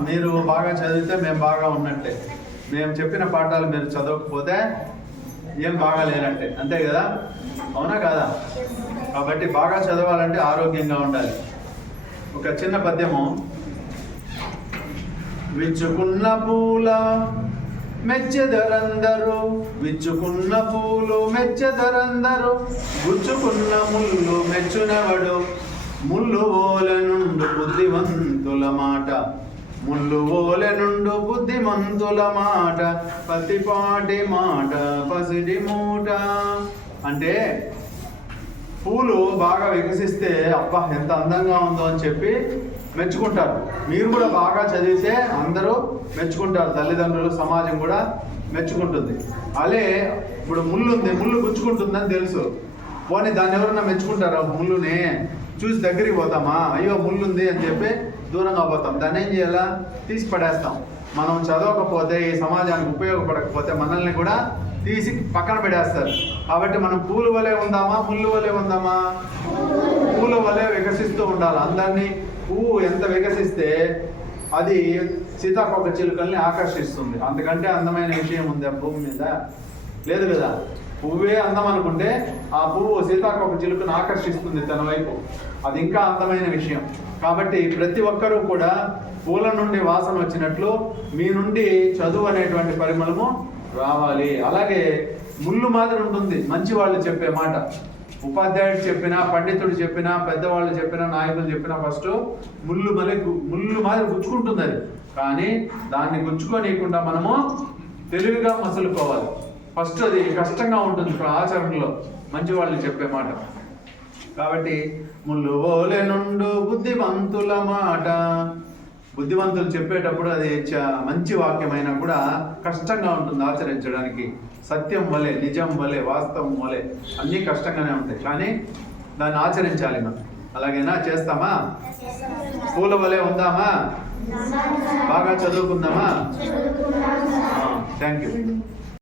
మీరు బాగా చదివితే మేము బాగా ఉన్నట్టే. మేము చెప్పిన పాఠాలు మీరు చదవకపోతే ఏం బాగా లేనట్టే అంతే కదా? అవునా కాదా? కాబట్టి బాగా చదవాలంటే ఆరోగ్యంగా ఉండాలి. ఒక చిన్న పద్యము. విచ్చుకున్న పూల మెచ్చెదరందరూ విచ్చుకున్న పూలు మెచ్చెదరందరూ గుచ్చుకున్న ముళ్ళు మెచ్చునవడు. ముళ్ళు ఓల నుండు బుద్ధివంతుల మాట. ముళ్ళు ఓల నుండు బుద్ధిమంతుల మాట పతిపాటి మాట పసిడి మూట. అంటే పూలు బాగా వికసిస్తే అబ్బా ఎంత అందంగా ఉందో అని చెప్పి మెచ్చుకుంటారు. మీరు కూడా బాగా చదివితే అందరూ మెచ్చుకుంటారు. తల్లిదండ్రులు సమాజం కూడా మెచ్చుకుంటుంది. అలే ఇప్పుడు ముళ్ళు ఉంది ముళ్ళు గుచ్చుకుంటుందని తెలుసు. పోనీ దాన్ని ఎవరన్నా మెచ్చుకుంటారా ముళ్ళుని? చూసి దగ్గరికి పోతామా? అయ్యో ముళ్ళు ఉంది అని చెప్పి దూరంగా పోతాం. దాన్ని ఏం చేయాలా? తీసి పడేస్తాం. మనం చదవకపోతే ఈ సమాజానికి ఉపయోగపడకపోతే మనల్ని కూడా తీసి పక్కన పెడేస్తారు కాబట్టి మనం పూలు వలె ఉందామా? ముళ్ళు వలె ఉందామా? పూల వలె వికసిస్తూ ఉండాలి. అందరినీ పువ్వు ఎంత వికసిస్తే అది సీతాకోక చిలుకల్ని ఆకర్షిస్తుంది. అంతకంటే అందమైన విషయం ఉంది? ఆ భూమి మీద? లేదు కదా? పువ్వే అందం అనుకుంటే ఆ పువ్వు సీతాకోక చిలుకను ఆకర్షిస్తుంది తన వైపు. అది ఇంకా అందమైన విషయం. కాబట్టి ప్రతి ఒక్కరూ కూడా పూల నుండి వాసన వచ్చినట్లు మీ నుండి చదువు అనేటువంటి పరిమళము రావాలి. అలాగే ముళ్ళు మాదిరి ఉంటుంది. మంచి వాళ్ళు చెప్పే మాట. ఉపాధ్యాయుడు చెప్పినా పండితుడు చెప్పినా పెద్దవాళ్ళు చెప్పినా నాయకులు చెప్పినా ఫస్ట్ ముళ్ళు మళ్ళీ ముళ్ళు మాదిరి గుచ్చుకుంటుంది అది. కానీ దాన్ని గుచ్చుకోనీయకుండా మనము తెలివిగా మసులుకోవాలి. ఫస్ట్ అది కష్టంగా ఉంటుంది ఇప్పుడు ఆచరణలో. మంచి వాళ్ళు చెప్పే మాట. కాబట్టి ముళ్ళు ఓలే నుండు బుద్ధిమంతుల మాట. బుద్ధిమంతులు చెప్పేటప్పుడు అది మంచి వాక్యమైనా కూడా కష్టంగా ఉంటుంది ఆచరించడానికి. సత్యం వలె నిజం వలె వాస్తవం వలె అన్నీ కష్టంగానే ఉంటాయి. కానీ దాన్ని ఆచరించాలి మనం. అలాగైనా? చేస్తామా? పూల వలె ఉందామా? బాగా చదువుకుందామా? Thank you.